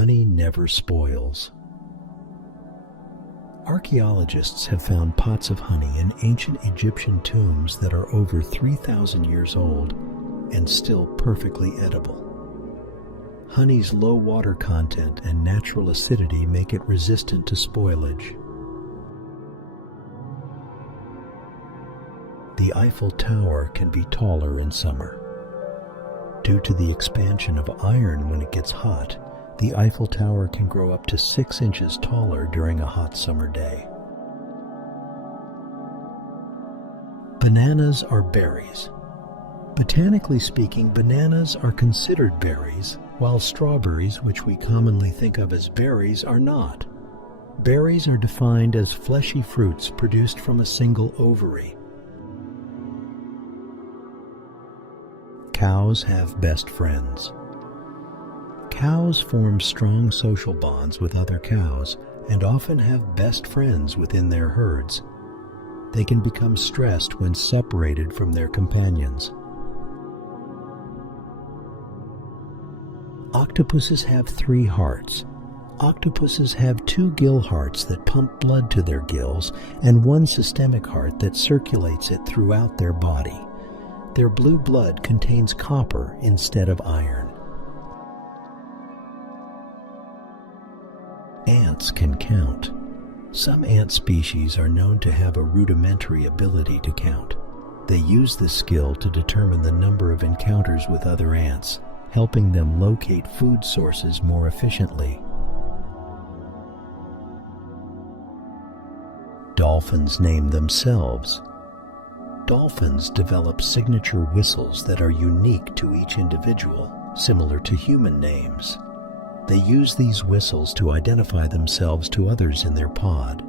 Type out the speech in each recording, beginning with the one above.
honey never spoils. Archaeologists have found pots of honey in ancient Egyptian tombs that are over 3,000 years old and still perfectly edible. Honey's low water content and natural acidity make it resistant to spoilage. The Eiffel Tower can be taller in summer. Due to the expansion of iron when it gets hot, the Eiffel Tower can grow up to 6 inches taller during a hot summer day. Bananas are berries. Botanically speaking, bananas are considered berries, while strawberries, which we commonly think of as berries, are not. Berries are defined as fleshy fruits produced from a single ovary. Cows have best friends. Cows form strong social bonds with other cows and often have best friends within their herds. They can become stressed when separated from their companions. Octopuses have 3 hearts. Octopuses have 2 gill hearts that pump blood to their gills and 1 systemic heart that circulates it throughout their body. Their blue blood contains copper instead of iron. Ants can count. Some ant species are known to have a rudimentary ability to count. They use this skill to determine the number of encounters with other ants, helping them locate food sources more efficiently. Dolphins name themselves. Dolphins develop signature whistles that are unique to each individual, similar to human names. They use these whistles to identify themselves to others in their pod.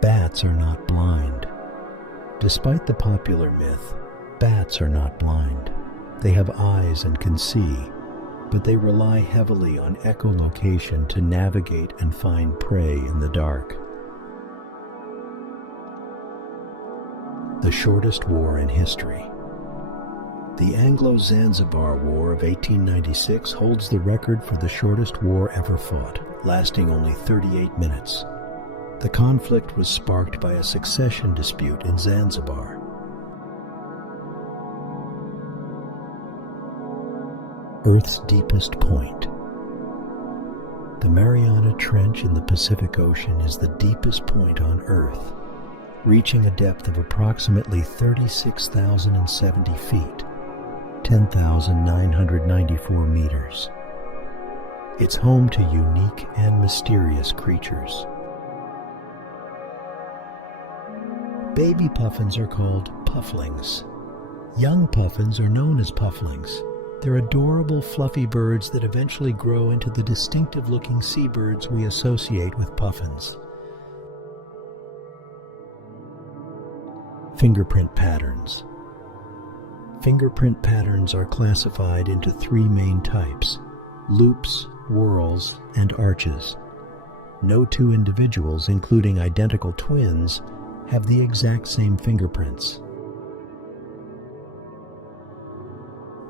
Bats are not blind. Despite the popular myth, bats are not blind. They have eyes and can see, but they rely heavily on echolocation to navigate and find prey in the dark. The shortest war in history. The Anglo-Zanzibar War of 1896 holds the record for the shortest war ever fought, lasting only 38 minutes. The conflict was sparked by a succession dispute in Zanzibar. Earth's deepest point. The Mariana Trench in the Pacific Ocean is the deepest point on Earth, reaching a depth of approximately 36,070 feet, 10,994 meters. It's home to unique and mysterious creatures. Baby puffins are called pufflings. Young puffins are known as pufflings. They're adorable, fluffy birds that eventually grow into the distinctive-looking seabirds we associate with puffins. Fingerprint patterns. Fingerprint patterns are classified into 3 main types: loops, whorls, and arches. No 2 individuals, including identical twins, have the exact same fingerprints.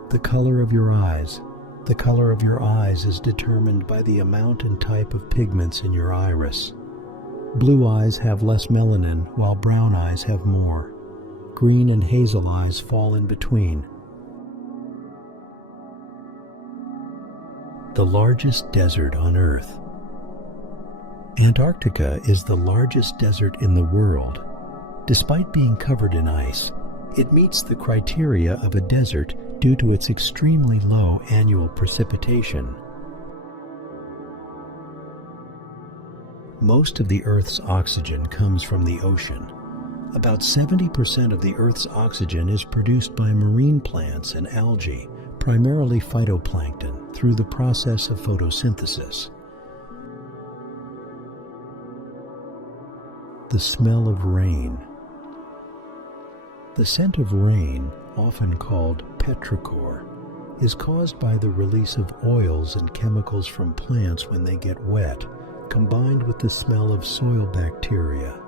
The color of your eyes. The color of your eyes is determined by the amount and type of pigments in your iris. Blue eyes have less melanin, while brown eyes have more. Green and hazel eyes fall in between. The largest desert on Earth. Antarctica is the largest desert in the world. Despite being covered in ice, it meets the criteria of a desert due to its extremely low annual precipitation. Most of the Earth's oxygen comes from the ocean. About 70% of the Earth's oxygen is produced by marine plants and algae, primarily phytoplankton, through the process of photosynthesis. The smell of rain. The scent of rain, often called petrichor, is caused by the release of oils and chemicals from plants when they get wet, combined with the smell of soil bacteria.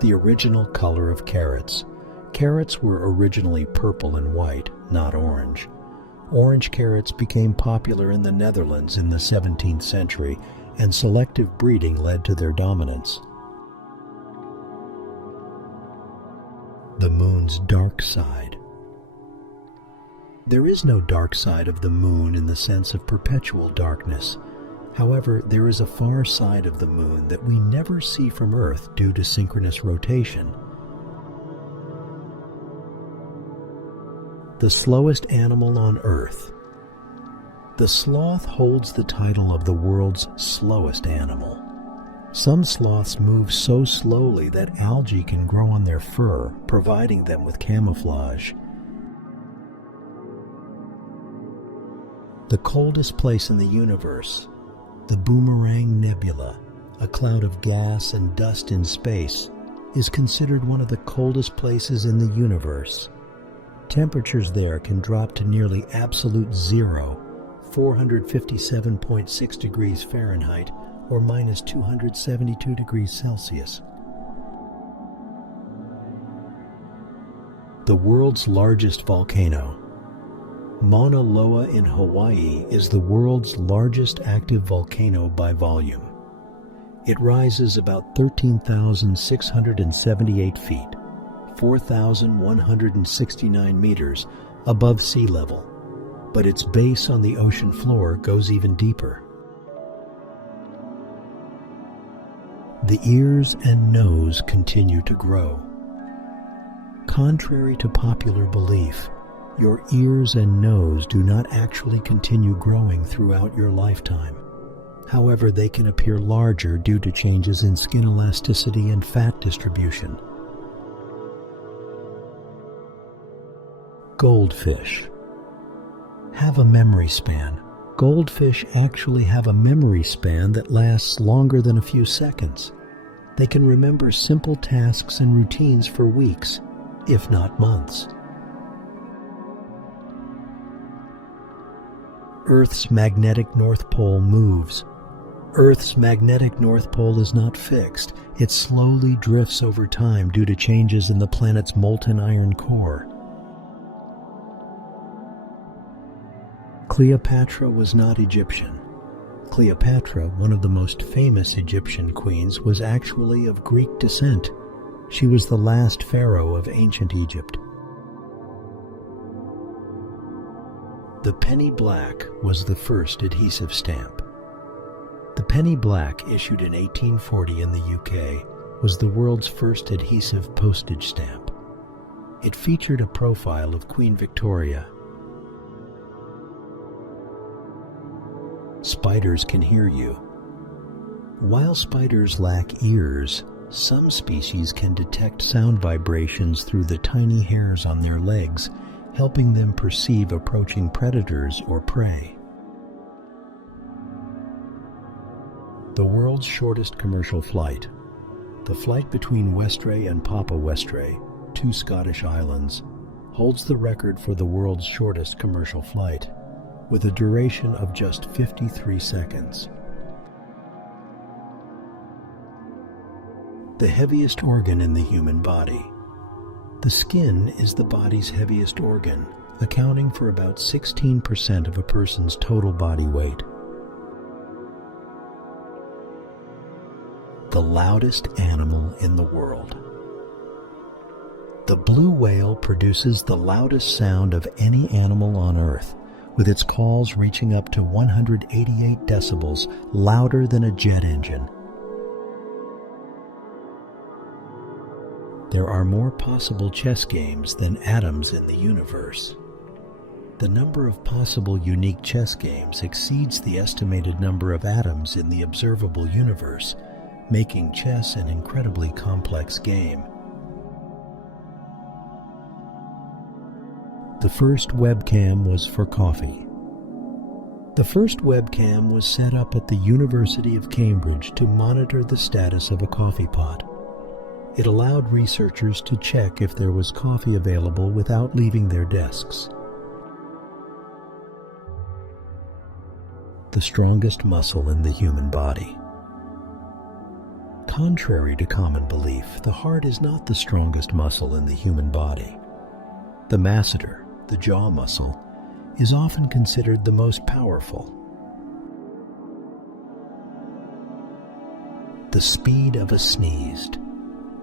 The original color of carrots. Carrots were originally purple and white, not orange. Orange carrots became popular in the Netherlands in the 17th century, and selective breeding led to their dominance. The moon's dark side. There is no dark side of the moon in the sense of perpetual darkness. However, there is a far side of the moon that we never see from Earth due to synchronous rotation. The slowest animal on Earth. The sloth holds the title of the world's slowest animal. Some sloths move so slowly that algae can grow on their fur, providing them with camouflage. The coldest place in the universe. The Boomerang Nebula, a cloud of gas and dust in space, is considered one of the coldest places in the universe. Temperatures there can drop to nearly absolute zero, 457.6 degrees Fahrenheit, or minus 272 degrees Celsius. The world's largest volcano. Mauna Loa in Hawaii is the world's largest active volcano by volume. It rises about 13,678 feet, 4,169 meters above sea level, but its base on the ocean floor goes even deeper. The ears and nose continue to grow. Contrary to popular belief, your ears and nose do not actually continue growing throughout your lifetime. However, they can appear larger due to changes in skin elasticity and fat distribution. Goldfish. Have a memory span. Goldfish actually have a memory span that lasts longer than a few seconds. They can remember simple tasks and routines for weeks, if not months. Earth's magnetic North Pole moves. Earth's magnetic North Pole is not fixed. It slowly drifts over time due to changes in the planet's molten iron core. Cleopatra was not Egyptian. Cleopatra, one of the most famous Egyptian queens, was actually of Greek descent. She was the last pharaoh of ancient Egypt. The penny black was the first adhesive stamp. The penny black, issued in 1840 in the UK, was the world's first adhesive postage stamp. It featured a profile of Queen Victoria. Spiders can hear you. While spiders lack ears, some species can detect sound vibrations through the tiny hairs on their legs, helping them perceive approaching predators or prey. The world's shortest commercial flight. The flight between Westray and Papa Westray, two Scottish islands, holds the record for the world's shortest commercial flight, with a duration of just 53 seconds. The heaviest organ in the human body. The skin is the body's heaviest organ, accounting for about 16% of a person's total body weight. The loudest animal in the world. The blue whale produces the loudest sound of any animal on Earth, with its calls reaching up to 188 decibels, louder than a jet engine. There are more possible chess games than atoms in the universe. The number of possible unique chess games exceeds the estimated number of atoms in the observable universe, making chess an incredibly complex game. The first webcam was for coffee. The first webcam was set up at the University of Cambridge to monitor the status of a coffee pot. It allowed researchers to check if there was coffee available without leaving their desks. The strongest muscle in the human body. Contrary to common belief, the heart is not the strongest muscle in the human body. The masseter, the jaw muscle, is often considered the most powerful. The speed of a sneeze.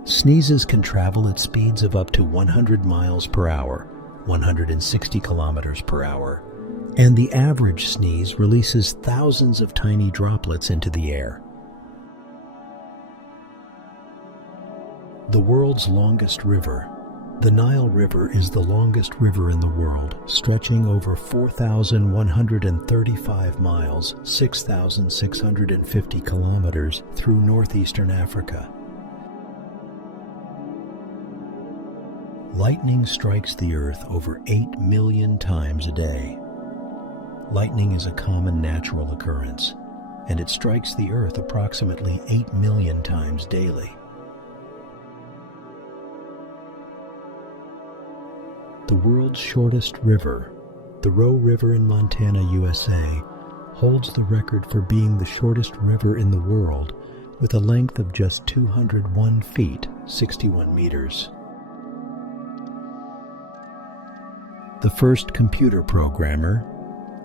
Sneezes can travel at speeds of up to 100 miles per hour, 160 kilometers per hour, and the average sneeze releases thousands of tiny droplets into the air. The world's longest river. The Nile River is the longest river in the world, stretching over 4,135 miles, 6,650 kilometers through northeastern Africa. Lightning strikes the earth over 8 million times a day. Lightning is a common natural occurrence, and it strikes the earth approximately 8 million times daily. The world's shortest river, the Roe River in Montana, USA, holds the record for being the shortest river in the world with a length of just 201 feet, 61 meters. The first computer programmer,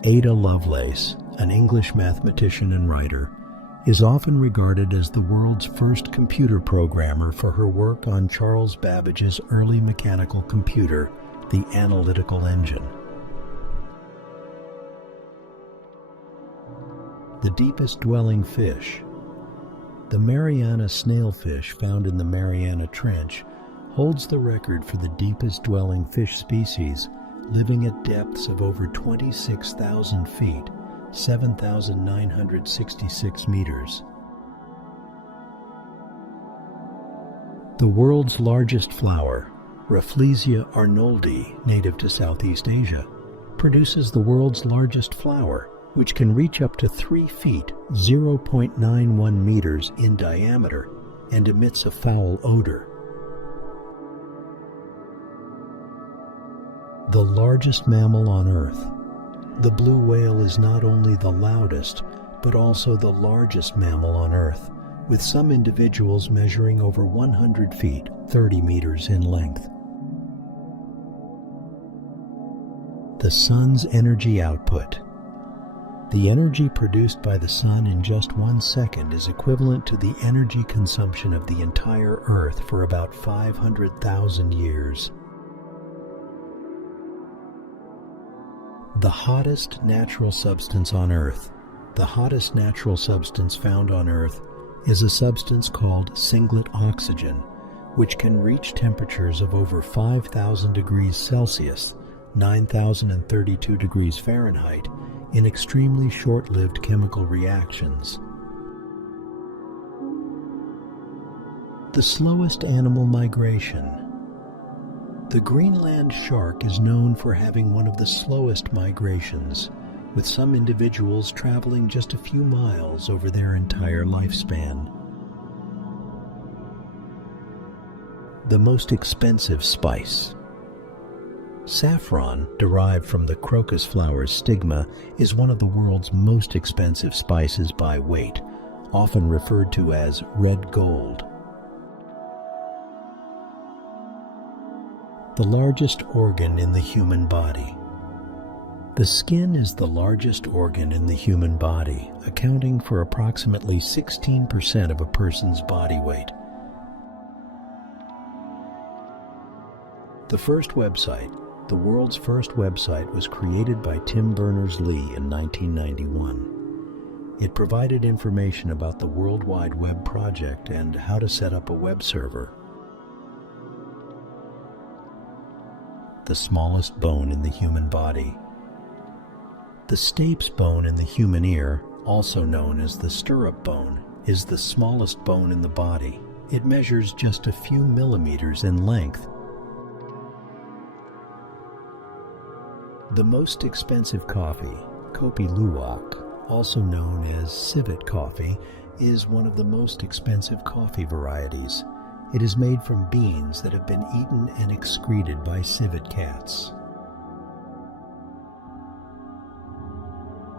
Ada Lovelace, an English mathematician and writer, is often regarded as the world's first computer programmer for her work on Charles Babbage's early mechanical computer, the analytical engine. The deepest dwelling fish. The Mariana snailfish found in the Mariana Trench holds the record for the deepest dwelling fish species, living at depths of over 26,000 feet, 7,966 meters. The world's largest flower, Rafflesia arnoldi, native to Southeast Asia, produces the world's largest flower, which can reach up to 3 feet, 0.91 meters in diameter, and emits a foul odor. The largest mammal on Earth. The blue whale is not only the loudest, but also the largest mammal on Earth, with some individuals measuring over 100 feet, 30 meters in length. The sun's energy output. The energy produced by the sun in just 1 second is equivalent to the energy consumption of the entire Earth for about 500,000 years. The hottest natural substance on Earth. The hottest natural substance found on Earth is a substance called singlet oxygen, which can reach temperatures of over 5,000 degrees Celsius, 9,032 degrees Fahrenheit, in extremely short-lived chemical reactions. The slowest animal migration. The Greenland shark is known for having one of the slowest migrations, with some individuals traveling just a few miles over their entire lifespan. The most expensive spice. Saffron, derived from the crocus flower's stigma, is one of the world's most expensive spices by weight, often referred to as red gold. The largest organ in the human body. The skin is the largest organ in the human body, accounting for approximately 16% of a person's body weight. The world's first website was created by Tim Berners-Lee in 1991. It provided information about the World Wide Web project and how to set up a web server. The smallest bone in the human body. The stapes bone in the human ear, also known as the stirrup bone, is the smallest bone in the body. It measures just a few millimeters in length. The most expensive coffee, Kopi Luwak, also known as civet coffee, is one of the most expensive coffee varieties. It is made from beans that have been eaten and excreted by civet cats.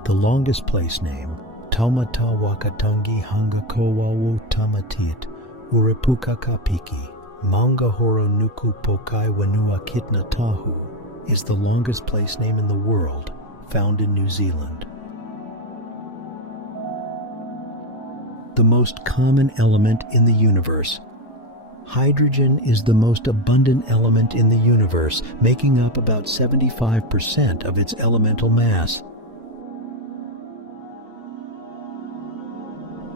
The longest place name, Taumata Wakatangi Hanga Kowawu Tamatit, Uripuka Kapiki, Maungahoro Nuku Pokai Wanua Kitna Tahu, is the longest place name in the world, found in New Zealand. The most common element in the universe. Hydrogen is the most abundant element in the universe, making up about 75% of its elemental mass.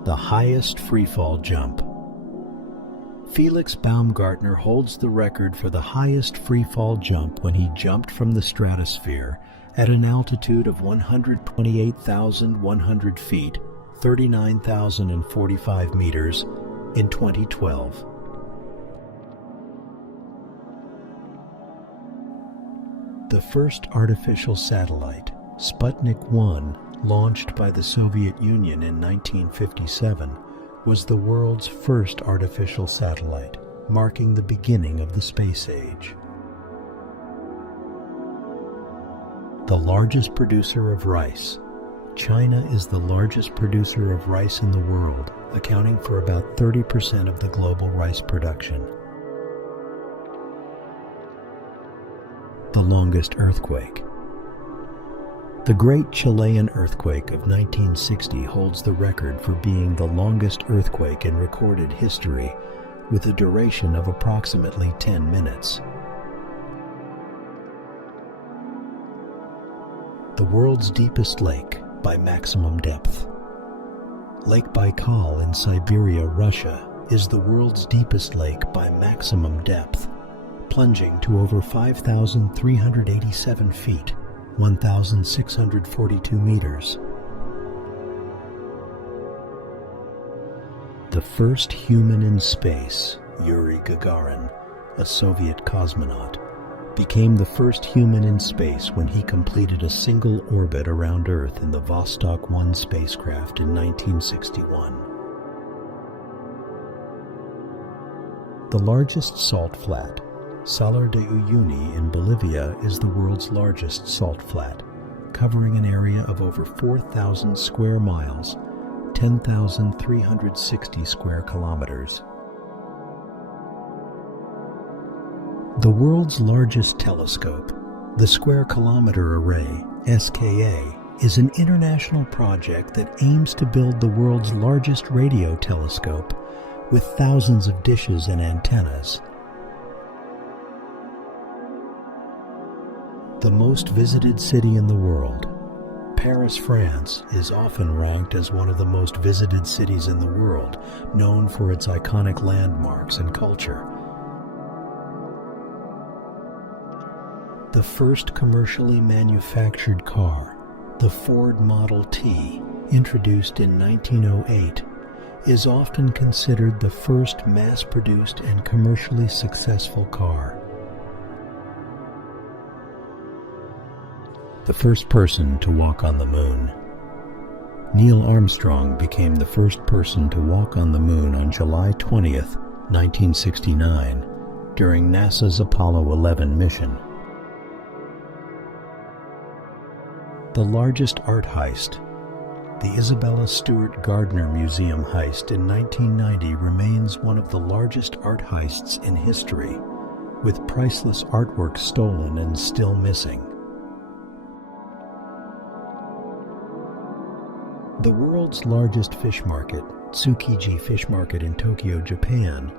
The highest freefall jump. Felix Baumgartner holds the record for the highest freefall jump when he jumped from the stratosphere at an altitude of 128,100 feet, 39,045 meters, in 2012. The first artificial satellite, Sputnik 1, launched by the Soviet Union in 1957, was the world's first artificial satellite, marking the beginning of the space age. The largest producer of rice. China is the largest producer of rice in the world, accounting for about 30% of the global rice production. The longest earthquake. The Great Chilean Earthquake of 1960 holds the record for being the longest earthquake in recorded history, with a duration of approximately 10 minutes. The world's deepest lake by maximum depth. Lake Baikal in Siberia, Russia, is the world's deepest lake by maximum depth, plunging to over 5,387 feet, 1,642 meters. The first human in space, Yuri Gagarin, a Soviet cosmonaut, became the first human in space when he completed a single orbit around Earth in the Vostok 1 spacecraft in 1961. The largest salt flat, Salar de Uyuni in Bolivia, is the world's largest salt flat, covering an area of over 4,000 square miles, 10,360 square kilometers. The world's largest telescope, the Square Kilometer Array, SKA, is an international project that aims to build the world's largest radio telescope with thousands of dishes and antennas. The most visited city in the world. Paris, France, is often ranked as one of the most visited cities in the world, known for its iconic landmarks and culture. The first commercially manufactured car, the Ford Model T, introduced in 1908, is often considered the first mass-produced and commercially successful car. The first person to walk on the moon. Neil Armstrong became the first person to walk on the moon on July 20th, 1969, during NASA's Apollo 11 mission. The largest art heist. The Isabella Stewart Gardner Museum heist in 1990 remains one of the largest art heists in history, with priceless artwork stolen and still missing. The world's largest fish market, Tsukiji Fish Market in Tokyo, Japan,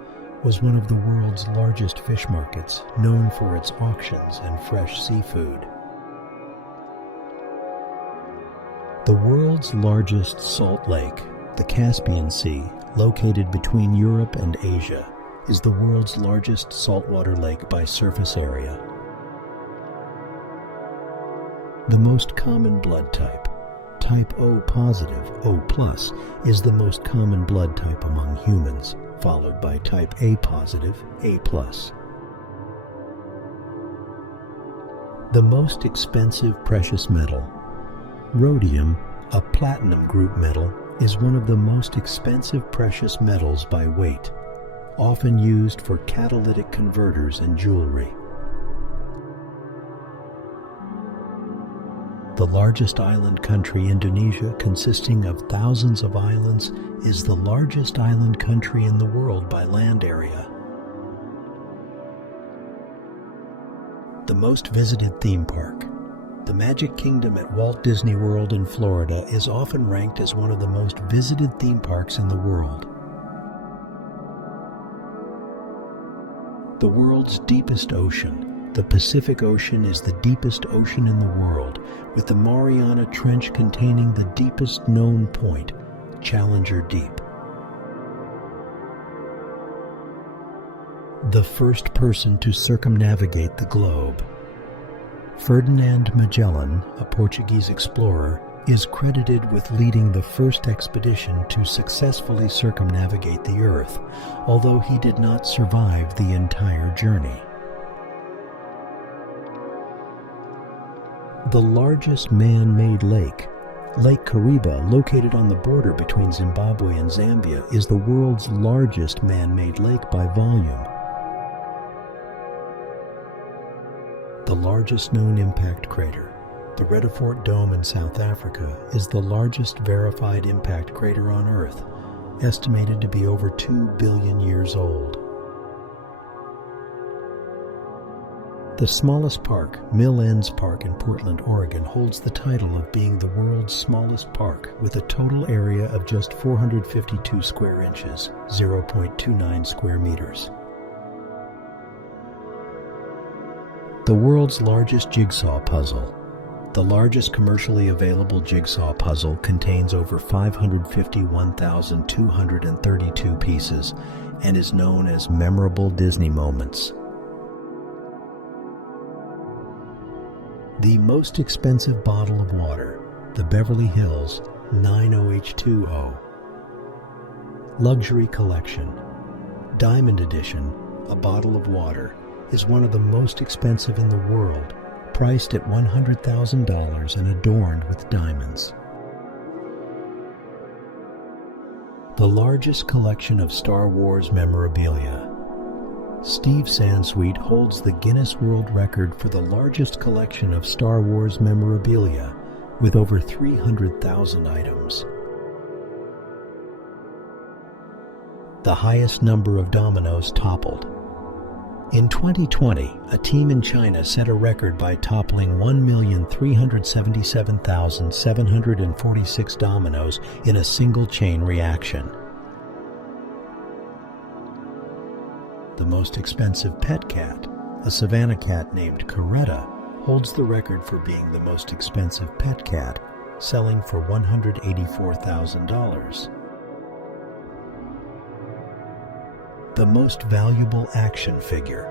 was one of the world's largest fish markets, known for its auctions and fresh seafood. The world's largest salt lake, the Caspian Sea, located between Europe and Asia, is the world's largest saltwater lake by surface area. The most common blood type, type O positive, O+, is the most common blood type among humans, followed by type A positive, A+. The most expensive precious metal. Rhodium, a platinum group metal, is one of the most expensive precious metals by weight, often used for catalytic converters and jewelry. The largest island country, Indonesia, consisting of thousands of islands, is the largest island country in the world by land area. The most visited theme park. The Magic Kingdom at Walt Disney World in Florida is often ranked as one of the most visited theme parks in the world. The world's deepest ocean. The Pacific Ocean is the deepest ocean in the world, with the Mariana Trench containing the deepest known point, Challenger Deep. The first person to circumnavigate the globe. Ferdinand Magellan, a Portuguese explorer, is credited with leading the first expedition to successfully circumnavigate the Earth, although he did not survive the entire journey. The largest man-made lake, Lake Kariba, located on the border between Zimbabwe and Zambia, is the world's largest man-made lake by volume. The largest known impact crater, the Redefort Dome in South Africa, is the largest verified impact crater on Earth, estimated to be over 2 billion years old. The smallest park, Mill Ends Park in Portland, Oregon, holds the title of being the world's smallest park, with a total area of just 452 square inches, 0.29 square meters. The world's largest jigsaw puzzle. The largest commercially available jigsaw puzzle contains over 551,232 pieces and is known as Memorable Disney Moments. The most expensive bottle of water, the Beverly Hills 90H2O. Luxury collection. Diamond Edition, a bottle of water, is one of the most expensive in the world, priced at $100,000 and adorned with diamonds. The largest collection of Star Wars memorabilia. Steve Sansweet holds the Guinness World Record for the largest collection of Star Wars memorabilia, with over 300,000 items. The highest number of dominoes toppled. In 2020, a team in China set a record by toppling 1,377,746 dominoes in a single chain reaction. The most expensive pet cat, a savanna cat named Coretta, holds the record for being the most expensive pet cat, selling for $184,000. The most valuable action figure.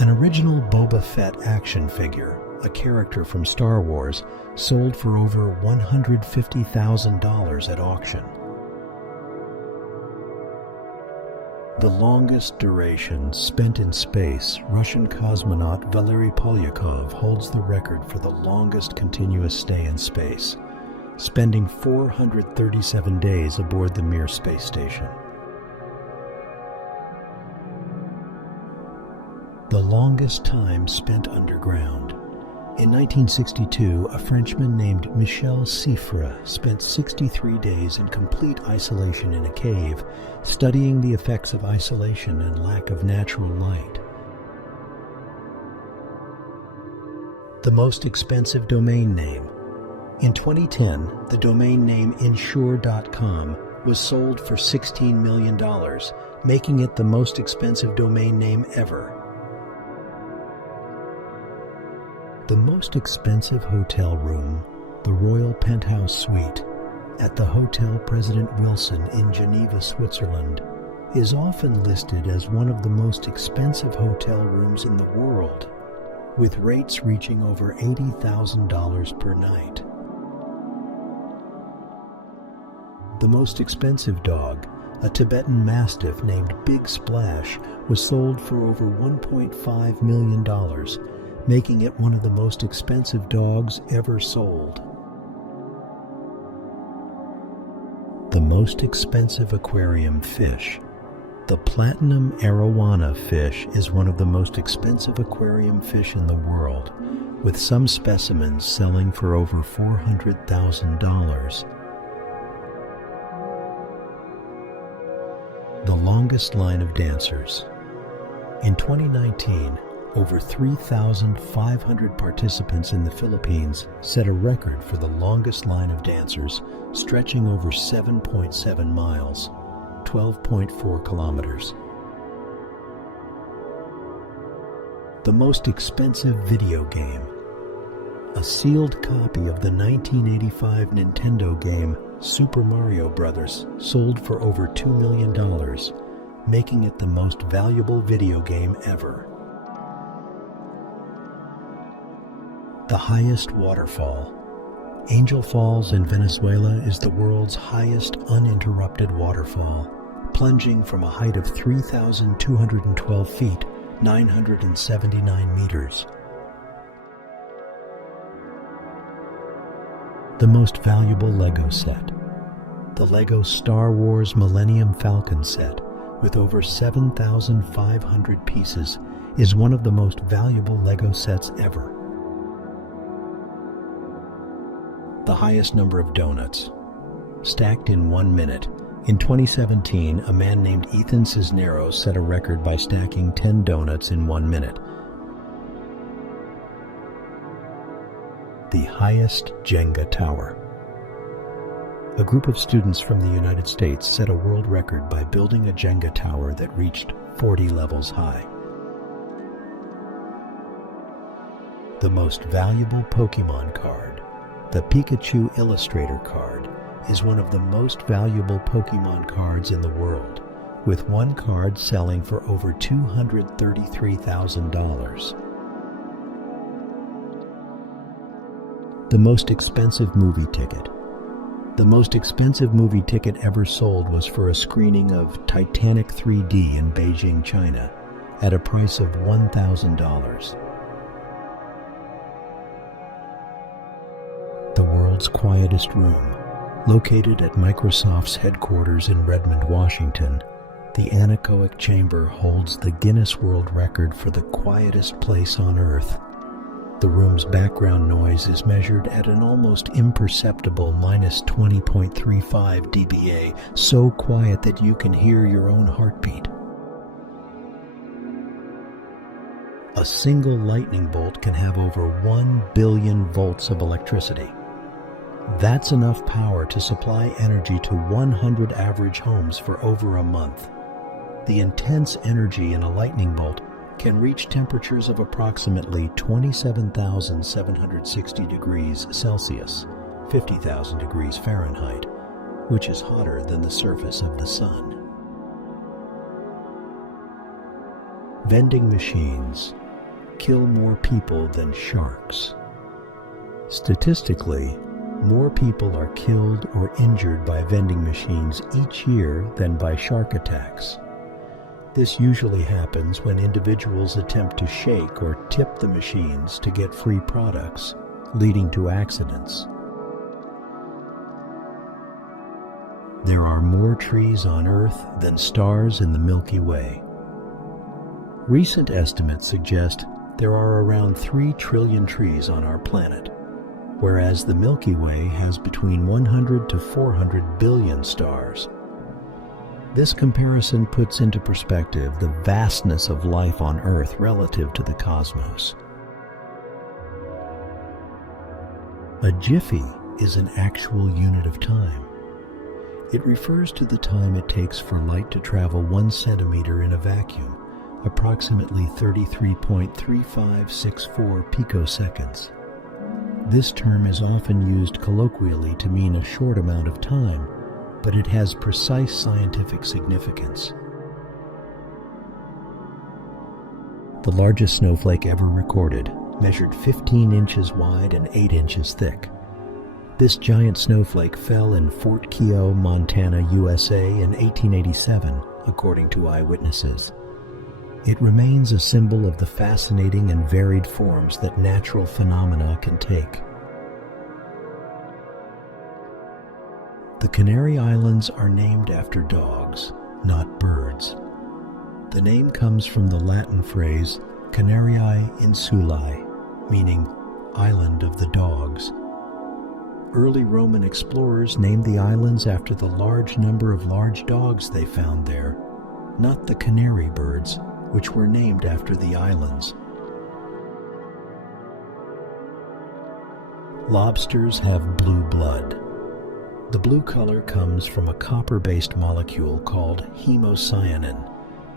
An original Boba Fett action figure, a character from Star Wars, sold for over $150,000 at auction. The longest duration spent in space, Russian cosmonaut Valery Polyakov holds the record for the longest continuous stay in space, spending 437 days aboard the Mir space station. The longest time spent underground. In 1962, a Frenchman named Michel Siffre spent 63 days in complete isolation in a cave, studying the effects of isolation and lack of natural light. The most expensive domain name. In 2010, the domain name insure.com was sold for $16 million, making it the most expensive domain name ever. The most expensive hotel room, the Royal Penthouse Suite, at the Hotel President Wilson in Geneva, Switzerland, is often listed as one of the most expensive hotel rooms in the world, with rates reaching over $80,000 per night. The most expensive dog, a Tibetan Mastiff named Big Splash, was sold for over $1.5 million, making it one of the most expensive dogs ever sold. The most expensive aquarium fish. The platinum arowana fish is one of the most expensive aquarium fish in the world, with some specimens selling for over $400,000. The longest line of dancers. In 2019, over 3,500 participants in the Philippines set a record for the longest line of dancers, stretching over 7.7 miles, 12.4 kilometers. The most expensive video game. A sealed copy of the 1985 Nintendo game Super Mario Bros. Sold for over $2 million, making it the most valuable video game ever. The highest waterfall. Angel Falls in Venezuela is the world's highest uninterrupted waterfall, plunging from a height of 3,212 feet, 979 meters. The most valuable Lego set. The Lego Star Wars Millennium Falcon set, with over 7,500 pieces, is one of the most valuable Lego sets ever. The highest number of donuts, stacked in 1 minute. In 2017, a man named Ethan Cisneros set a record by stacking 10 donuts in 1 minute. The highest Jenga tower. A group of students from the United States set a world record by building a Jenga tower that reached 40 levels high. The most valuable Pokemon card. The Pikachu Illustrator card is one of the most valuable Pokemon cards in the world, with one card selling for over $233,000. The most expensive movie ticket. The most expensive movie ticket ever sold was for a screening of Titanic 3D in Beijing, China, at a price of $1,000. The world's quietest room. Located at Microsoft's headquarters in Redmond, Washington, the anechoic chamber holds the Guinness World Record for the quietest place on Earth. The room's background noise is measured at an almost imperceptible minus 20.35 dBA, so quiet that you can hear your own heartbeat. A single lightning bolt can have over 1 billion volts of electricity. That's enough power to supply energy to 100 average homes for over a month. The intense energy in a lightning bolt can reach temperatures of approximately 27,760 degrees Celsius, 50,000 degrees Fahrenheit, which is hotter than the surface of the sun. Vending machines kill more people than sharks. Statistically, more people are killed or injured by vending machines each year than by shark attacks. This usually happens when individuals attempt to shake or tip the machines to get free products, leading to accidents. There are more trees on Earth than stars in the Milky Way. Recent estimates suggest there are around 3 trillion trees on our planet, whereas the Milky Way has between 100 to 400 billion stars. This comparison puts into perspective the vastness of life on Earth relative to the cosmos. A jiffy is an actual unit of time. It refers to the time it takes for light to travel 1 centimeter in a vacuum, approximately 33.3564 picoseconds. This term is often used colloquially to mean a short amount of time, but it has precise scientific significance. The largest snowflake ever recorded measured 15 inches wide and 8 inches thick. This giant snowflake fell in Fort Keogh, Montana, USA in 1887, according to eyewitnesses. It remains a symbol of the fascinating and varied forms that natural phenomena can take. The Canary Islands are named after dogs, not birds. The name comes from the Latin phrase Canariae insulae, meaning Island of the Dogs. Early Roman explorers named the islands after the large number of large dogs they found there, not the canary birds, which were named after the islands. Lobsters have blue blood. The blue color comes from a copper-based molecule called hemocyanin,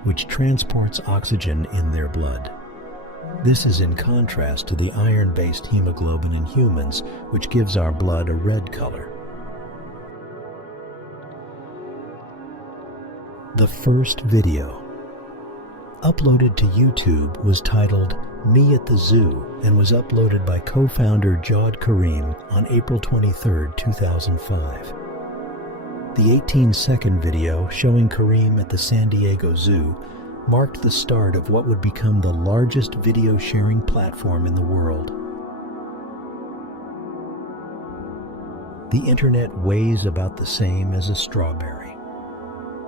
which transports oxygen in their blood. This is in contrast to the iron-based hemoglobin in humans, which gives our blood a red color. The first video uploaded to YouTube was titled "Me at the Zoo" and was uploaded by co-founder Jawed Karim on April 23, 2005. The 18-second video showing Karim at the San Diego Zoo marked the start of what would become the largest video sharing platform in the world. The internet weighs about the same as a strawberry.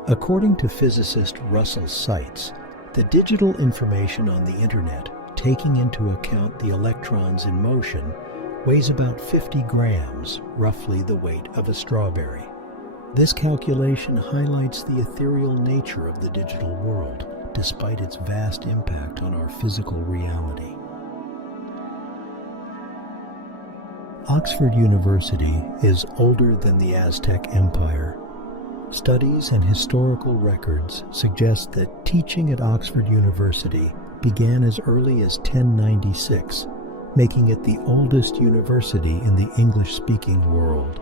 According to physicist Russell Seitz, the digital information on the internet, taking into account the electrons in motion, weighs about 50 grams, roughly the weight of a strawberry. This calculation highlights the ethereal nature of the digital world, despite its vast impact on our physical reality. Oxford University is older than the Aztec Empire. Studies and historical records suggest that teaching at Oxford University began as early as 1096, making it the oldest university in the English-speaking world.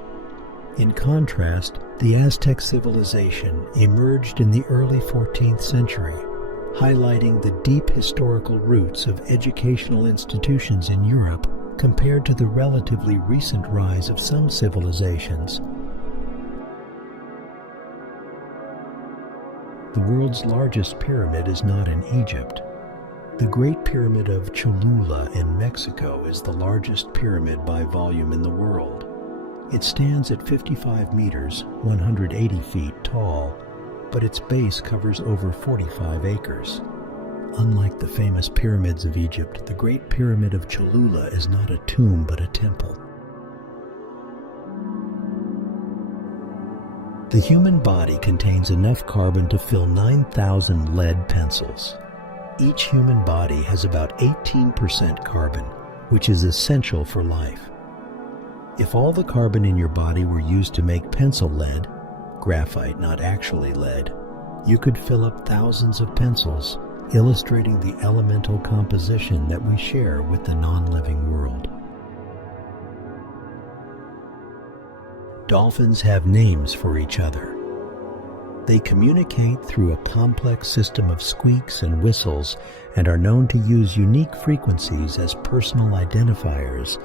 In contrast, the Aztec civilization emerged in the early 14th century, highlighting the deep historical roots of educational institutions in Europe compared to the relatively recent rise of some civilizations. The world's largest pyramid is not in Egypt. The Great Pyramid of Cholula in Mexico is the largest pyramid by volume in the world. It stands at 55 meters, 180 feet tall, but its base covers over 45 acres. Unlike the famous pyramids of Egypt, the Great Pyramid of Cholula is not a tomb but a temple. The human body contains enough carbon to fill 9,000 lead pencils. Each human body has about 18% carbon, which is essential for life. If all the carbon in your body were used to make pencil lead, graphite, not actually lead, you could fill up thousands of pencils, illustrating the elemental composition that we share with the non-living world. Dolphins have names for each other. They communicate through a complex system of squeaks and whistles and are known to use unique frequencies as personal identifiers,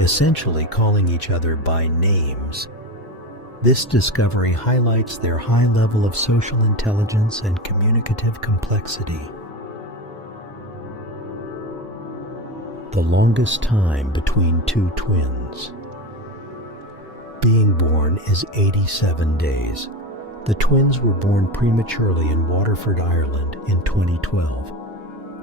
essentially calling each other by names. This discovery highlights their high level of social intelligence and communicative complexity. The longest time between two twins. Being born is 87 days. The twins were born prematurely in Waterford, Ireland in 2012.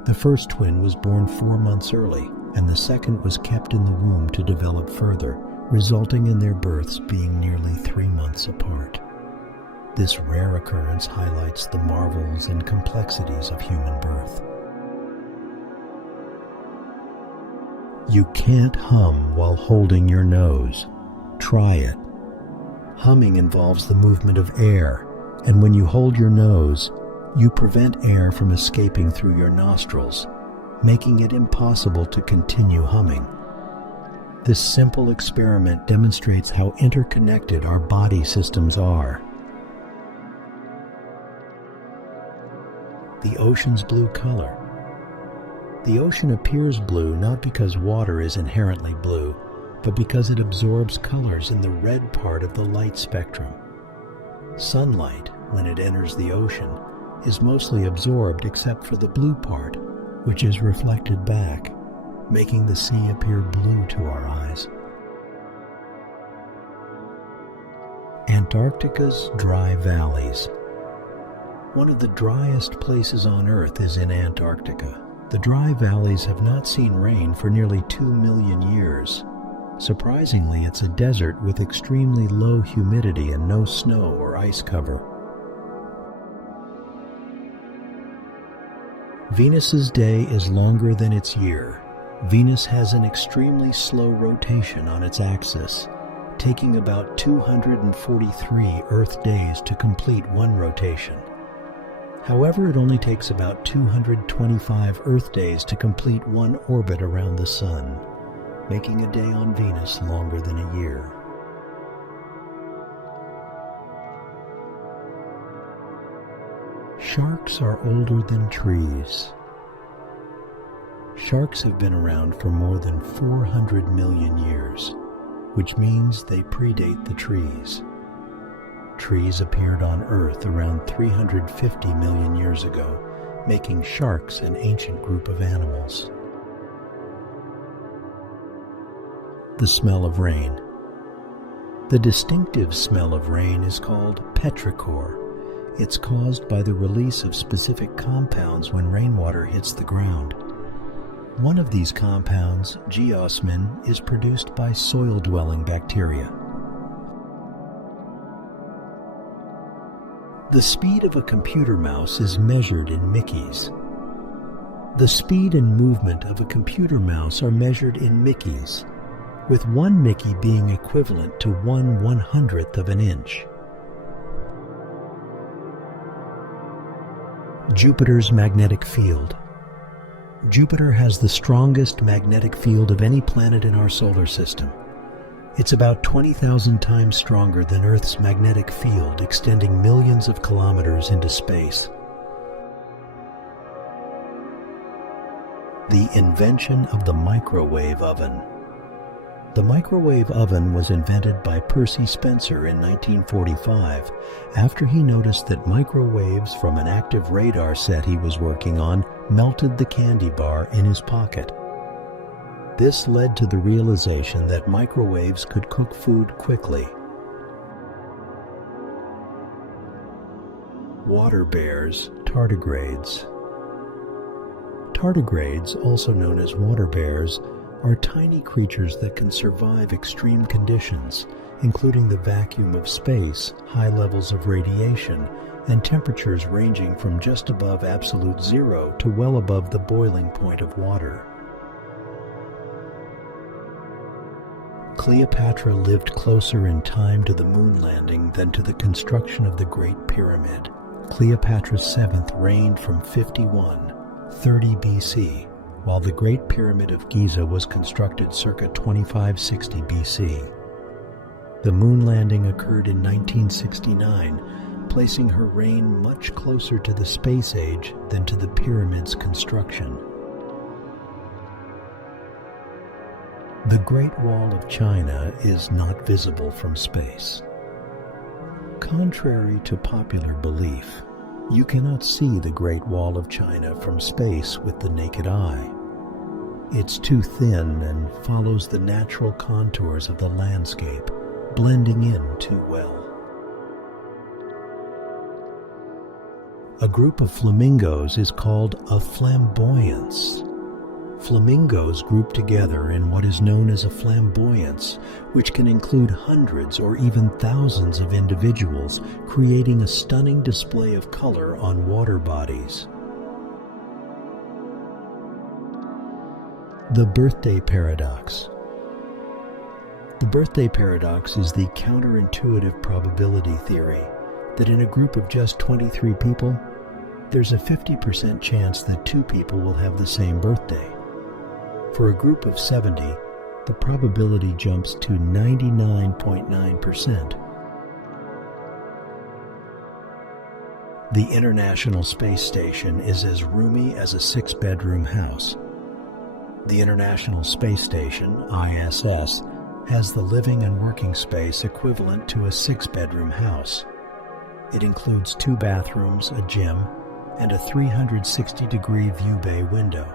The first twin was born 4 months early, and the second was kept in the womb to develop further, resulting in their births being nearly 3 months apart. This rare occurrence highlights the marvels and complexities of human birth. You can't hum while holding your nose. Try it. Humming involves the movement of air, and when you hold your nose, you prevent air from escaping through your nostrils, making it impossible to continue humming. This simple experiment demonstrates how interconnected our body systems are. The ocean's blue color. The ocean appears blue not because water is inherently blue, but because it absorbs colors in the red part of the light spectrum. Sunlight, when it enters the ocean, is mostly absorbed except for the blue part, which is reflected back, making the sea appear blue to our eyes. Antarctica's dry valleys. One of the driest places on Earth is in Antarctica, The dry valleys have not seen rain for nearly 2 million years. Surprisingly, it's a desert with extremely low humidity and no snow or ice cover. Venus's day is longer than its year. Venus has an extremely slow rotation on its axis, taking about 243 Earth days to complete one rotation. However, it only takes about 225 Earth days to complete one orbit around the Sun, making a day on Venus longer than a year. Sharks are older than trees. Sharks have been around for more than 400 million years, which means they predate the trees. Trees appeared on Earth around 350 million years ago, making sharks an ancient group of animals. The smell of rain. The distinctive smell of rain is called petrichor. It's caused by the release of specific compounds when rainwater hits the ground. One of these compounds, geosmin, is produced by soil-dwelling bacteria. The speed of a computer mouse is measured in mickeys. The speed and movement of a computer mouse are measured in mickeys, with 1 mickey being equivalent to 1/100th of an inch. Jupiter's magnetic field. Jupiter has the strongest magnetic field of any planet in our solar system. It's about 20,000 times stronger than Earth's magnetic field, extending millions of kilometers into space. The invention of the microwave oven. The microwave oven was invented by Percy Spencer in 1945 after he noticed that microwaves from an active radar set he was working on melted the candy bar in his pocket. This led to the realization that microwaves could cook food quickly. Water bears, tardigrades. Tardigrades, also known as water bears, are tiny creatures that can survive extreme conditions, including the vacuum of space, high levels of radiation, and temperatures ranging from just above absolute zero to well above the boiling point of water. Cleopatra lived closer in time to the moon landing than to the construction of the Great Pyramid. Cleopatra VII reigned from 5130 BC, while the Great Pyramid of Giza was constructed circa 2560 BC. The moon landing occurred in 1969, placing her reign much closer to the space age than to the pyramid's construction. The Great Wall of China is not visible from space. Contrary to popular belief, you cannot see the Great Wall of China from space with the naked eye. It's too thin and follows the natural contours of the landscape, blending in too well. A group of flamingos is called a flamboyance. Flamingos group together in what is known as a flamboyance, which can include hundreds or even thousands of individuals, creating a stunning display of color on water bodies. The birthday paradox. The birthday paradox is the counterintuitive probability theory that in a group of just 23 people, there's a 50% chance that 2 people will have the same birthday. For a group of 70, the probability jumps to 99.9%. The International Space Station is as roomy as a 6-bedroom house. The International Space Station, ISS, has the living and working space equivalent to a 6-bedroom house. It includes 2 bathrooms, a gym, and a 360-degree view bay window.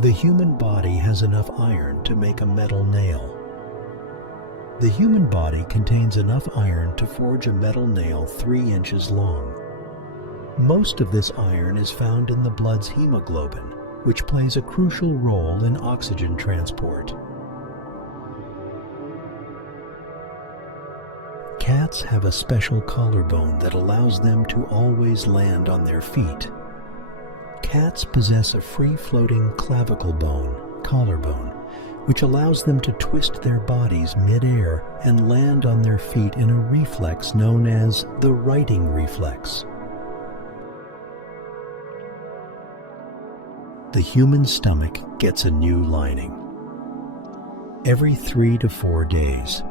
The human body has enough iron to make a metal nail. The human body contains enough iron to forge a metal nail 3 inches long. Most of this iron is found in the blood's hemoglobin, which plays a crucial role in oxygen transport. Cats have a special collarbone that allows them to always land on their feet. Cats possess a free-floating clavicle bone, collarbone, which allows them to twist their bodies mid-air and land on their feet in a reflex known as the righting reflex. The human stomach gets a new lining every 3 to 4 days.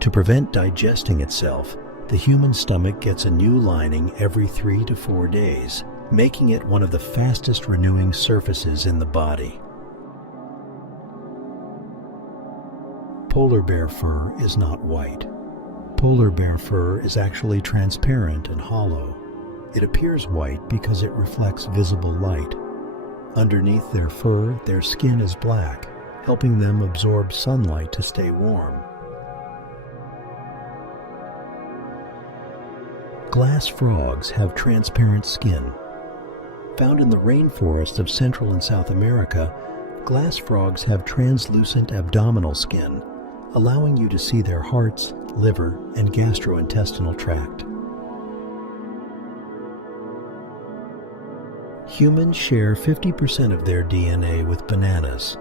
To prevent digesting itself, the human stomach gets a new lining every 3 to 4 days, making it one of the fastest renewing surfaces in the body. Polar bear fur is not white. Polar bear fur is actually transparent and hollow. It appears white because it reflects visible light. Underneath their fur, their skin is black, helping them absorb sunlight to stay warm. Glass frogs have transparent skin. Found in the rainforests of Central and South America, glass frogs have translucent abdominal skin, allowing you to see their hearts, liver, and gastrointestinal tract. Humans share 50% of their DNA with bananas.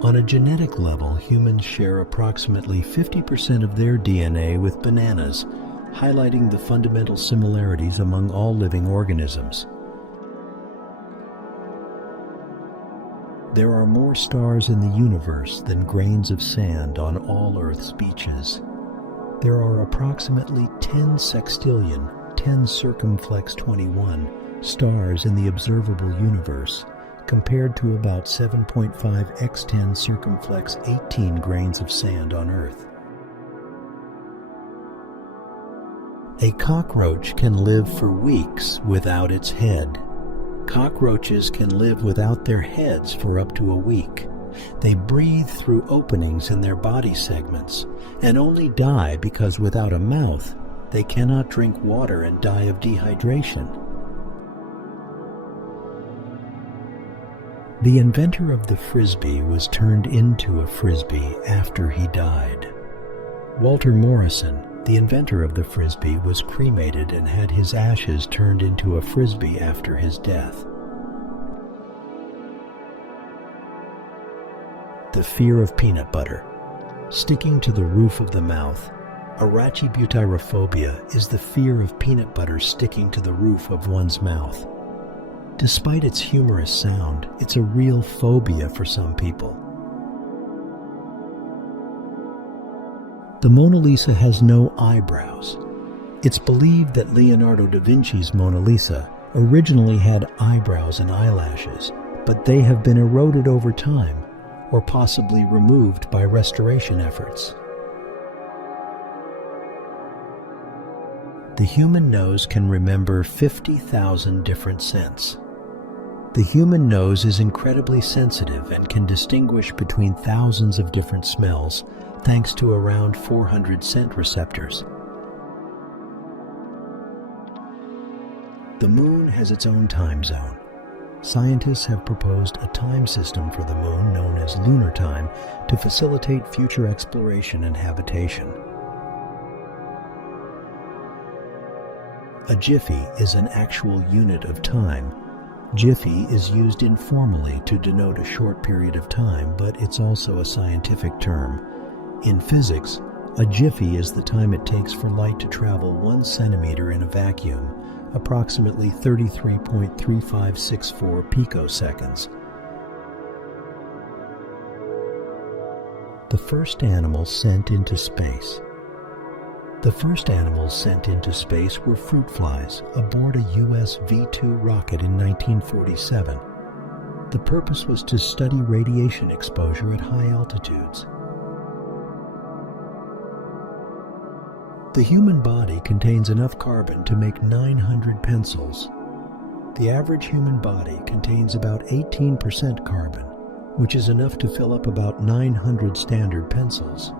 On a genetic level, humans share approximately 50% of their DNA with bananas, highlighting the fundamental similarities among all living organisms. There are more stars in the universe than grains of sand on all Earth's beaches. There are approximately 10 sextillion, 10 circumflex 21, stars in the observable universe, compared to about 7.5 x 10 circumflex 18 grains of sand on Earth. A cockroach can live for weeks without its head. Cockroaches can live without their heads for up to a week. They breathe through openings in their body segments and only die because without a mouth, they cannot drink water and die of dehydration. The inventor of the Frisbee was turned into a Frisbee after he died. Walter Morrison, the inventor of the Frisbee, was cremated and had his ashes turned into a Frisbee after his death. The fear of peanut butter. Sticking to the roof of the mouth. Arachibutyrophobia is the fear of peanut butter sticking to the roof of one's mouth. Despite its humorous sound, it's a real phobia for some people. The Mona Lisa has no eyebrows. It's believed that Leonardo da Vinci's Mona Lisa originally had eyebrows and eyelashes, but they have been eroded over time, or possibly removed by restoration efforts. The human nose can remember 50,000 different scents. The human nose is incredibly sensitive and can distinguish between thousands of different smells, thanks to around 400 scent receptors. The moon has its own time zone. Scientists have proposed a time system for the moon known as lunar time to facilitate future exploration and habitation. A jiffy is an actual unit of time. Jiffy is used informally to denote a short period of time, but it's also a scientific term. In physics, a jiffy is the time it takes for light to travel 1 centimeter in a vacuum, approximately 33.3564 picoseconds. The first animals sent into space. The first animals sent into space were fruit flies aboard a US V-2 rocket in 1947. The purpose was to study radiation exposure at high altitudes. The human body contains enough carbon to make 900 pencils. The average human body contains about 18% carbon, which is enough to fill up about 900 standard pencils.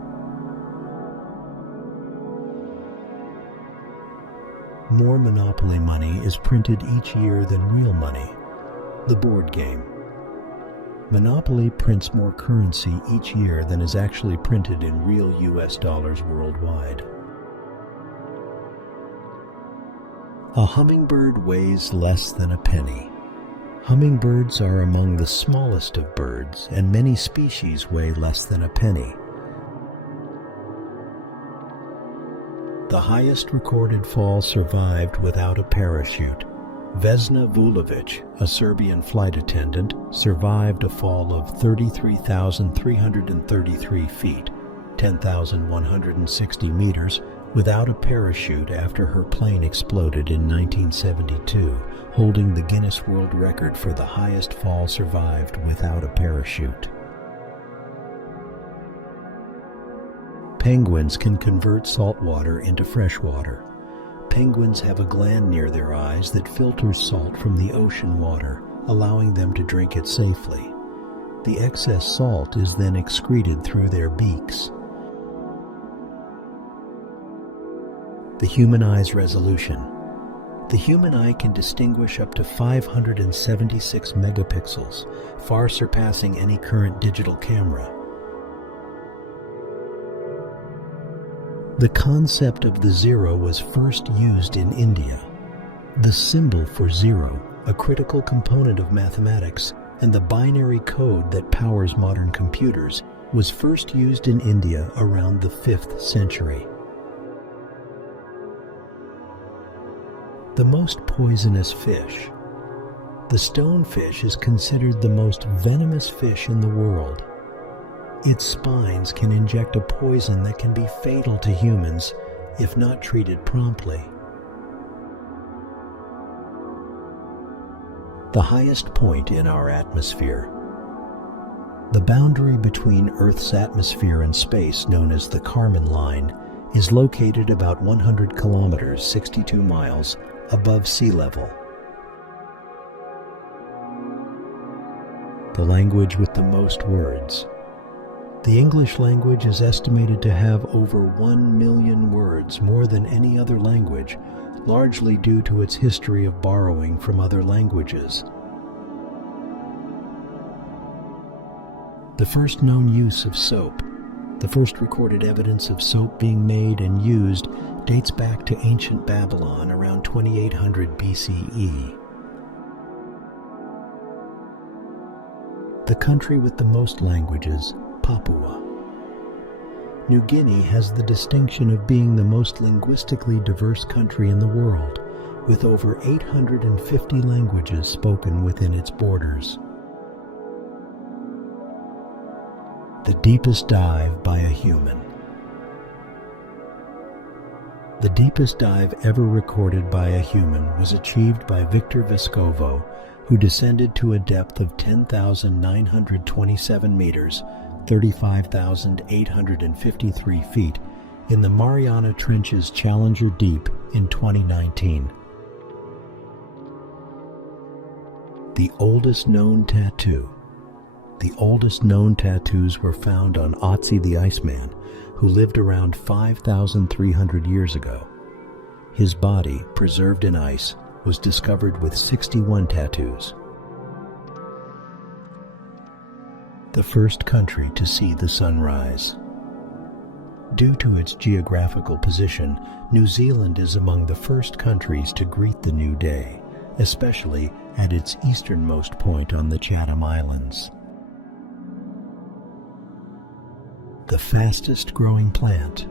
more Monopoly money is printed each year than real money. The board game. Monopoly prints more currency each year than is actually printed in real US dollars worldwide. A hummingbird weighs less than a penny. Hummingbirds are among the smallest of birds, and many species weigh less than a penny. The highest recorded fall survived without a parachute. Vesna Vulovic, a Serbian flight attendant, survived a fall of 33,333 feet, 10,160 meters, without a parachute after her plane exploded in 1972, holding the Guinness World Record for the highest fall survived without a parachute. Penguins can convert salt water into fresh water. Penguins have a gland near their eyes that filters salt from the ocean water, allowing them to drink it safely. The excess salt is then excreted through their beaks. The human eye's resolution. The human eye can distinguish up to 576 megapixels, far surpassing any current digital camera. The concept of the zero was first used in India. The symbol for zero, a critical component of mathematics, and the binary code that powers modern computers, was first used in India around the 5th century. The most poisonous fish. The stonefish is considered the most venomous fish in the world. Its spines can inject a poison that can be fatal to humans if not treated promptly. The highest point in our atmosphere. The boundary between Earth's atmosphere and space, known as the Kármán line, is located about 100 kilometers, 62 miles, above sea level. The language with the most words. The English language is estimated to have over 1 million words, more than any other language, largely due to its history of borrowing from other languages. The first known use of soap. The first recorded evidence of soap being made and used dates back to ancient Babylon around 2800 BCE. The country with the most languages, Papua. New Guinea has the distinction of being the most linguistically diverse country in the world, with over 850 languages spoken within its borders. The deepest dive by a human. The deepest dive ever recorded by a human was achieved by Victor Vescovo, who descended to a depth of 10,927 meters, 35,853 feet, in the Mariana Trench's Challenger Deep in 2019. The oldest known tattoo. The oldest known tattoos were found on Otzi the Iceman, who lived around 5,300 years ago. His body, preserved in ice, was discovered with 61 tattoos. The first country to see the sunrise. Due to its geographical position, New Zealand is among the first countries to greet the new day, especially at its easternmost point on the Chatham Islands. The fastest growing plant.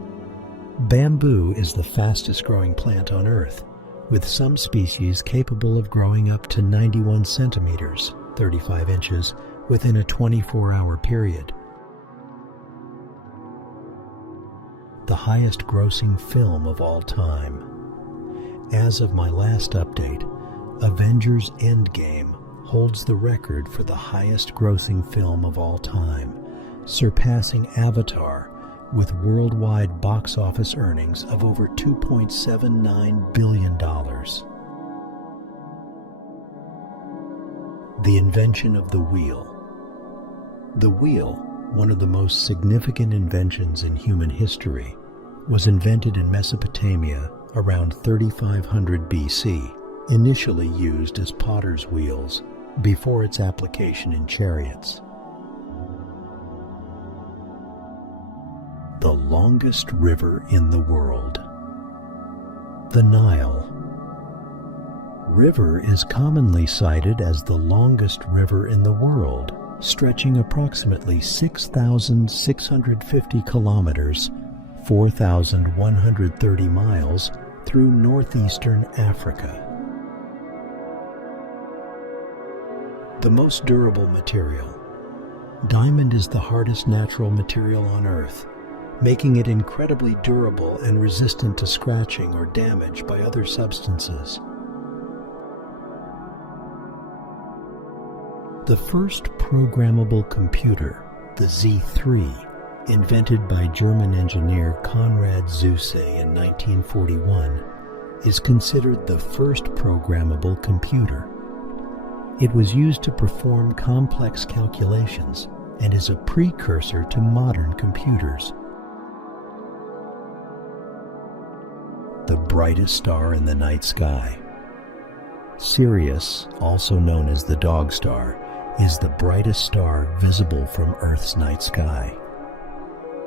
Bamboo is the fastest growing plant on Earth, with some species capable of growing up to 91 centimeters, 35 inches, within a 24-hour period. The highest grossing film of all time. As of my last update, Avengers Endgame holds the record for the highest grossing film of all time, surpassing Avatar with worldwide box office earnings of over $2.79 billion. The invention of the wheel. The wheel, one of the most significant inventions in human history, was invented in Mesopotamia around 3500 BC, initially used as potter's wheels before its application in chariots. The longest river in the world. The Nile. River is commonly cited as the longest river in the world, stretching approximately 6,650 kilometers, 4,130 miles, through northeastern Africa. The most durable material. Diamond is the hardest natural material on Earth, making it incredibly durable and resistant to scratching or damage by other substances. The first programmable computer, the Z3, invented by German engineer Konrad Zuse in 1941, is considered the first programmable computer. It was used to perform complex calculations and is a precursor to modern computers. The brightest star in the night sky. Sirius, also known as the Dog Star, is the brightest star visible from Earth's night sky.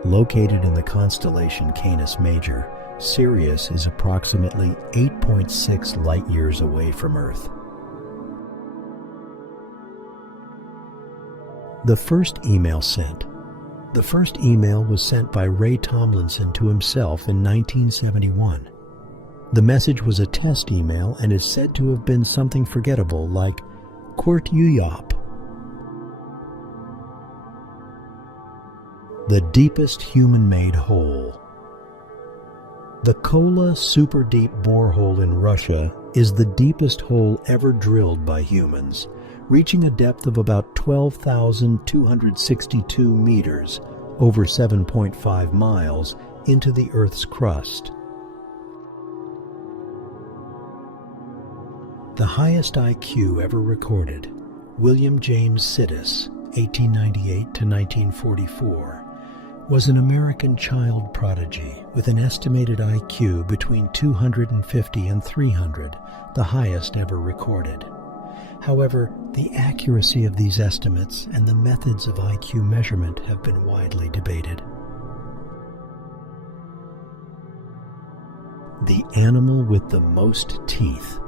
Located in the constellation Canis Major, Sirius is approximately 8.6 light-years away from Earth. The first email sent. The first email was sent by Ray Tomlinson to himself in 1971. The message was a test email and is said to have been something forgettable like, "Court Uyop." The deepest human-made hole. The Kola Super Deep Borehole in Russia is the deepest hole ever drilled by humans, reaching a depth of about 12,262 meters, over 7.5 miles, into the Earth's crust. The highest IQ ever recorded, William James Sidis, 1898 to 1944, was an American child prodigy with an estimated IQ between 250 and 300, the highest ever recorded. However, the accuracy of these estimates and the methods of IQ measurement have been widely debated. The animal with the most teeth.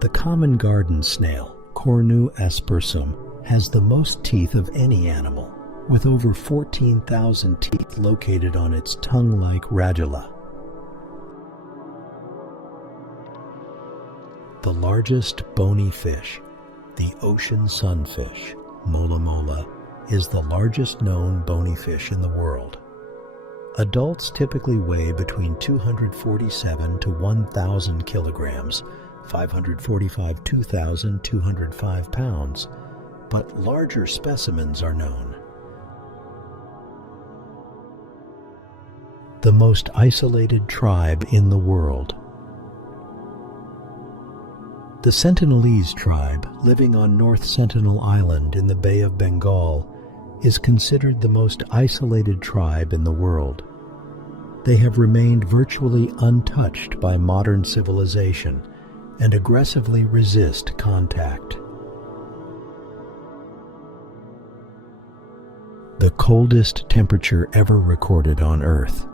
The common garden snail, Cornu aspersum, has the most teeth of any animal, with over 14,000 teeth located on its tongue-like radula. The largest bony fish, the ocean sunfish, mola mola, is the largest known bony fish in the world. Adults typically weigh between 247 to 1,000 kilograms, 545 to 2,205 pounds, but larger specimens are known. The most isolated tribe in the world. The Sentinelese tribe, living on North Sentinel Island in the Bay of Bengal, is considered the most isolated tribe in the world. They have remained virtually untouched by modern civilization and aggressively resist contact. The coldest temperature ever recorded on Earth.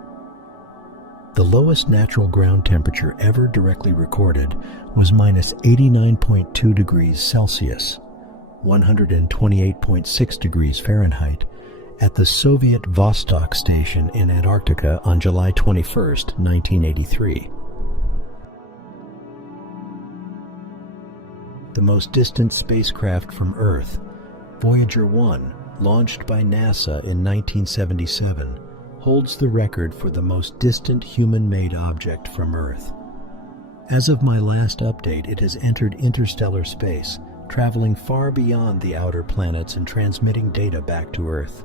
The lowest natural ground temperature ever directly recorded was minus 89.2 degrees Celsius, 128.6 degrees Fahrenheit, at the Soviet Vostok station in Antarctica on July 21, 1983. The most distant spacecraft from Earth, Voyager 1, launched by NASA in 1977, holds the record for the most distant human-made object from Earth. As of my last update, it has entered interstellar space, traveling far beyond the outer planets and transmitting data back to Earth.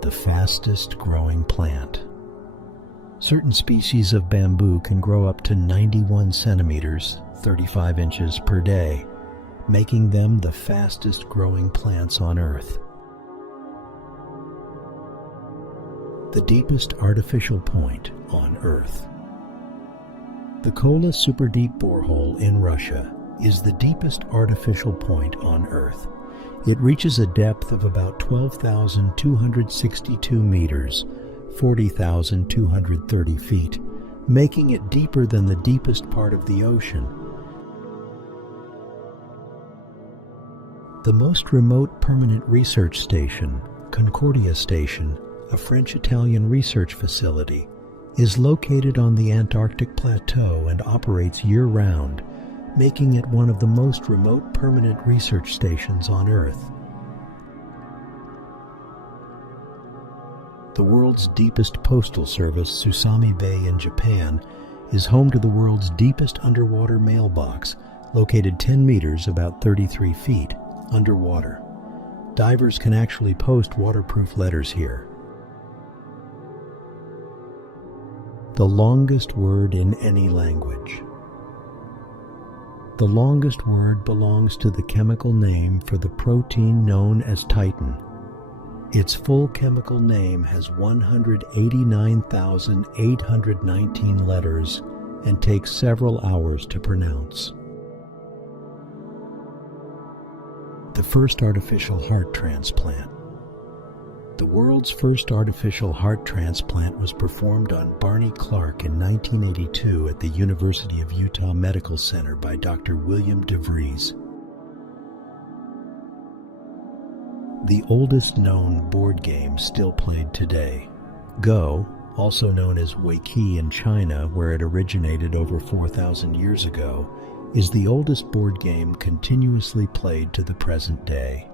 The fastest growing plant. Certain species of bamboo can grow up to 91 centimeters, 35 inches per day, making them the fastest growing plants on Earth. the deepest artificial point on Earth. The Kola Superdeep borehole in Russia is the deepest artificial point on Earth. It reaches a depth of about 12,262 meters, 40,230 feet, making it deeper than the deepest part of the ocean. The most remote permanent research station, Concordia Station, a French-Italian research facility, is located on the Antarctic Plateau and operates year-round, making it one of the most remote permanent research stations on Earth. The world's deepest postal service, Susami Bay in Japan, is home to the world's deepest underwater mailbox, located 10 meters, about 33 feet, underwater. Divers can actually post waterproof letters here. The longest word in any language. The longest word belongs to the chemical name for the protein known as titin. Its full chemical name has 189,819 letters and takes several hours to pronounce. The first artificial heart transplant. The world's first artificial heart transplant was performed on Barney Clark in 1982 at the University of Utah Medical Center by Dr. William DeVries. The oldest known board game still played today. Go, also known as Weiqi in China, where it originated over 4,000 years ago, is the oldest board game continuously played to the present day.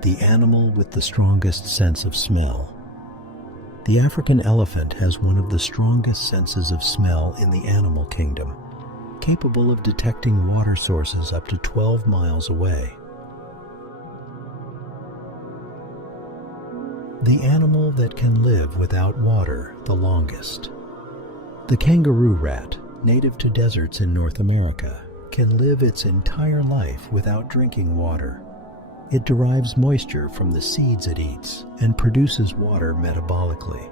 The animal with the strongest sense of smell. The African elephant has one of the strongest senses of smell in the animal kingdom, capable of detecting water sources up to 12 miles away. The animal that can live without water the longest. The kangaroo rat, native to deserts in North America, can live its entire life without drinking water. It derives moisture from the seeds it eats and produces water metabolically.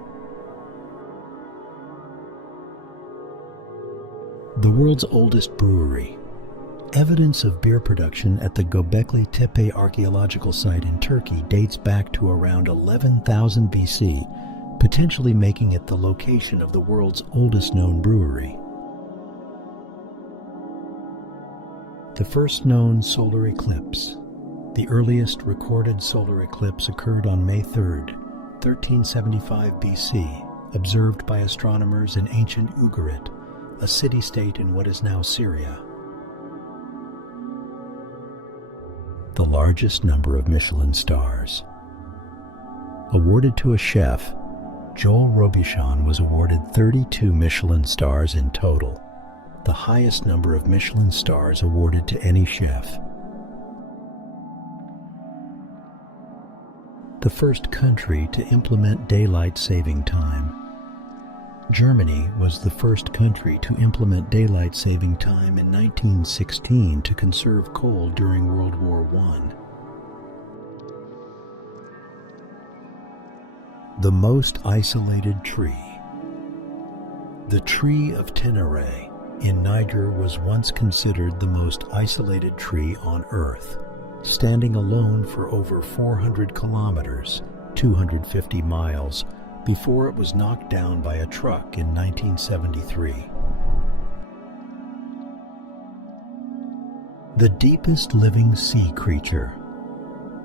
The world's oldest brewery. Evidence of beer production at the Göbekli Tepe archaeological site in Turkey dates back to around 11,000 BC, potentially making it the location of the world's oldest known brewery. The first known solar eclipse. The earliest recorded solar eclipse occurred on May 3, 1375 BC, observed by astronomers in ancient Ugarit, a city-state in what is now Syria. The largest number of Michelin stars. Awarded to a chef, Joel Robuchon was awarded 32 Michelin stars in total, the highest number of Michelin stars awarded to any chef. The first country to implement daylight saving time. Germany was the first country to implement daylight saving time in 1916 to conserve coal during World War I. The most isolated tree. The tree of Tenere in Niger was once considered the most isolated tree on Earth, standing alone for over 400 kilometers, 250 miles, before it was knocked down by a truck in 1973. The deepest living sea creature.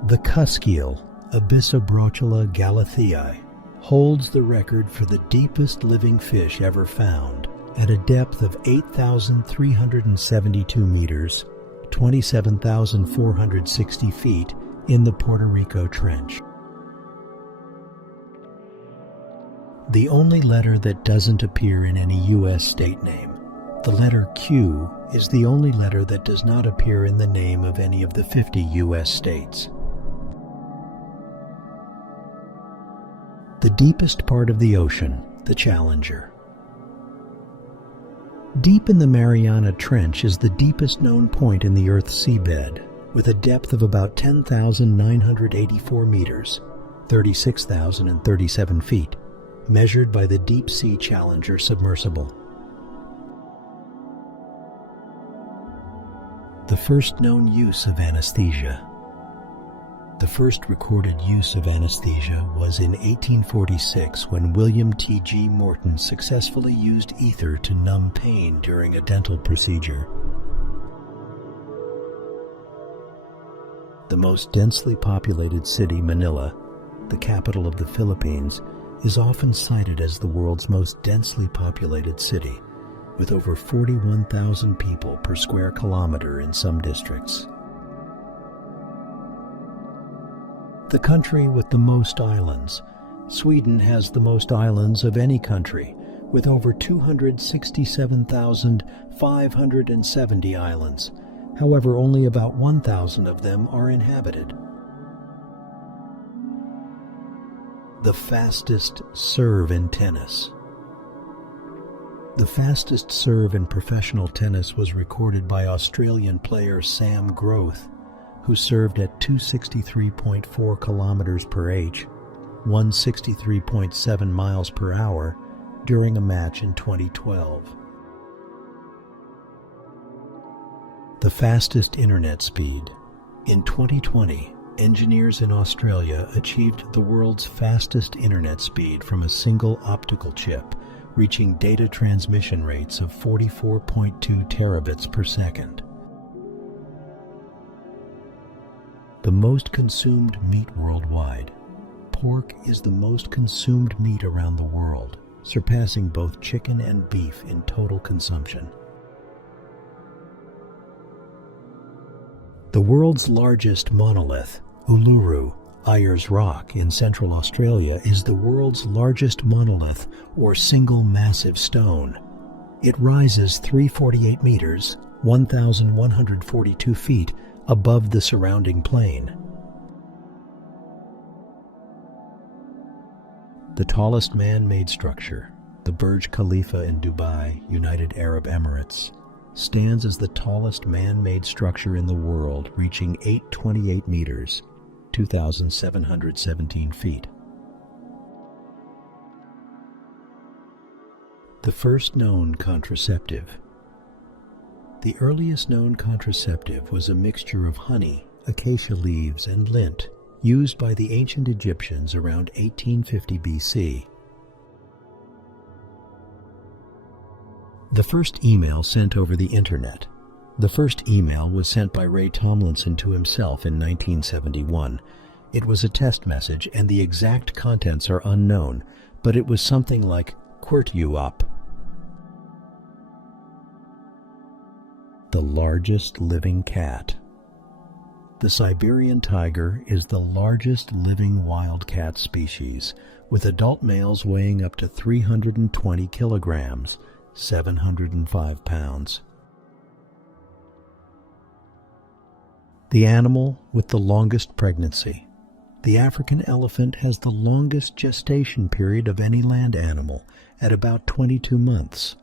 The cusk eel, Abyssobrochula galathei, holds the record for the deepest living fish ever found, at a depth of 8,372 meters, 27,460 feet, in the Puerto Rico Trench. The only letter that doesn't appear in any U.S. state name, the letter Q, is the only letter that does not appear in the name of any of the 50 U.S. states. The deepest part of the ocean, the Challenger. Deep in the Mariana Trench is the deepest known point in the Earth's seabed. with a depth of about 10,984 meters, 36,037 feet, measured by the Deep Sea Challenger submersible. The first known use of anesthesia. The first recorded use of anesthesia was in 1846 when William T.G. Morton successfully used ether to numb pain during a dental procedure. The most densely populated city, Manila, the capital of the Philippines, is often cited as the world's most densely populated city, with over 41,000 people per square kilometer in some districts. The country with the most islands. Sweden has the most islands of any country, with over 267,570 islands. However, only about 1,000 of them are inhabited. The fastest serve in tennis. The fastest serve in professional tennis was recorded by Australian player Sam Groth, who served at 263.4 kilometers per h, 163.7 miles per hour, during a match in 2012. The fastest internet speed. In 2020, engineers in Australia achieved the world's fastest internet speed from a single optical chip, reaching data transmission rates of 44.2 terabits per second. The most consumed meat worldwide. Pork is the most consumed meat around the world, surpassing both chicken and beef in total consumption. The world's largest monolith, Uluru, Ayers Rock in Central Australia, is the world's largest monolith or single massive stone. It rises 348 meters, 1,142 feet, above the surrounding plain. The tallest man-made structure, the Burj Khalifa in Dubai, United Arab Emirates, stands as the tallest man-made structure in the world, reaching 828 meters, 2,717 feet. The first known contraceptive. The earliest known contraceptive was a mixture of honey, acacia leaves, and lint, used by the ancient Egyptians around 1850 BC. The first email sent over the Internet. The first email was sent by Ray Tomlinson to himself in 1971. It was a test message, and the exact contents are unknown, but it was something like, "Quirt you up." The largest living cat. The Siberian tiger is the largest living wild cat species, with adult males weighing up to 320 kilograms, 705 pounds. The animal with the longest pregnancy. The African elephant has the longest gestation period of any land animal, at about 22 months.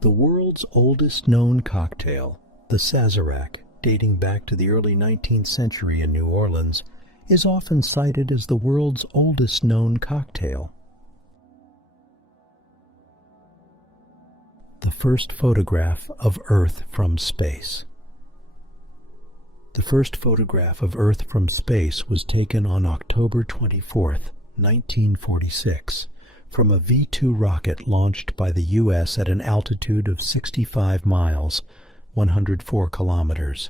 The world's oldest known cocktail, the Sazerac, dating back to the early 19th century in New Orleans, is often cited as the world's oldest known cocktail. The first photograph of Earth from space. The first photograph of Earth from space was taken on October 24, 1946, from a V-2 rocket launched by the U.S. at an altitude of 65 miles, 104 kilometers.